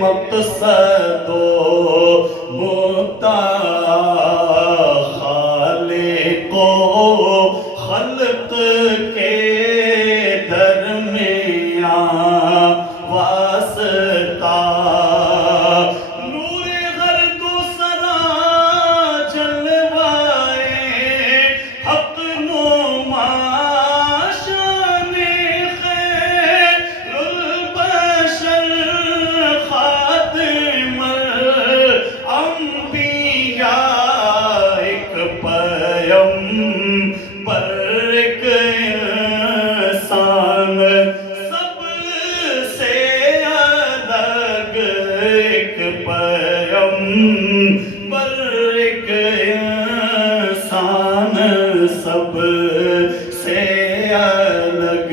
مقصد و مدعا خالق و خلق کے درمیان واسطہ نور غرد و سرا جلوائے حق نما شان خیر البشر خاتم الانبیاء ایک پیغمبر ایک انسان سب سے الگ ایک پیغمبر ایک انسان سب سے الگ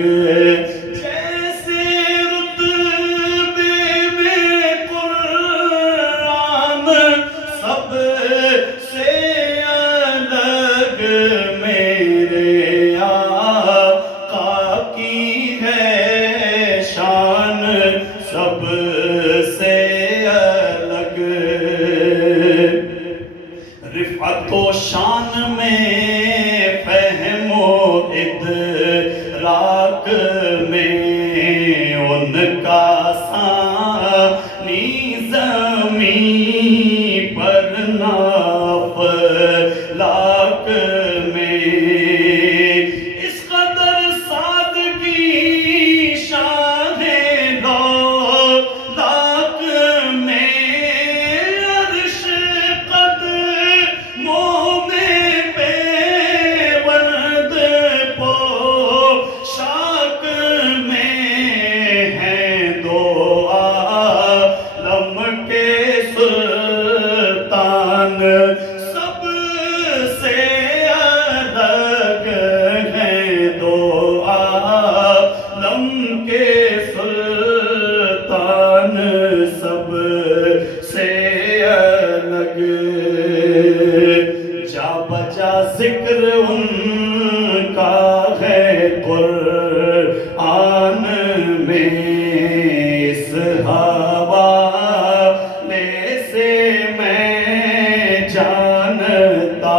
جیسے رتبے میں قرآن سب سے الگ میرے آقا کی ہے شان سب سے الگ رفعت و شان میں فہم و ادراک میں ان کا ثانی زمین پر نافلاک میں اس قدر سادگی شان لاک میں عرش قدموں میں پیوند پوشاک میں ہیں دو عالم کے سلطان سب سے الگ ہیں دو عالم کے سلطان سب سے الگ جا بجا ذکر ان کا ہے قرآن میں اس حوالے سے میں جانتا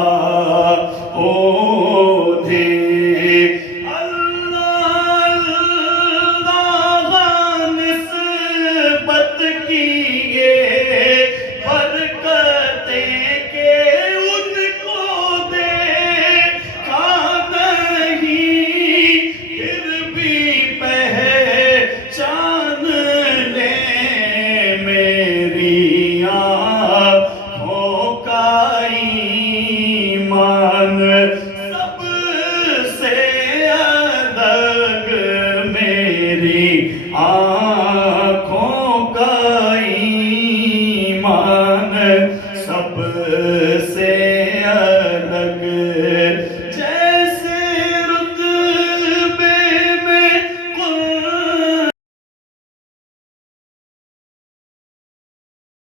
انہیں اللہ نسبت کیے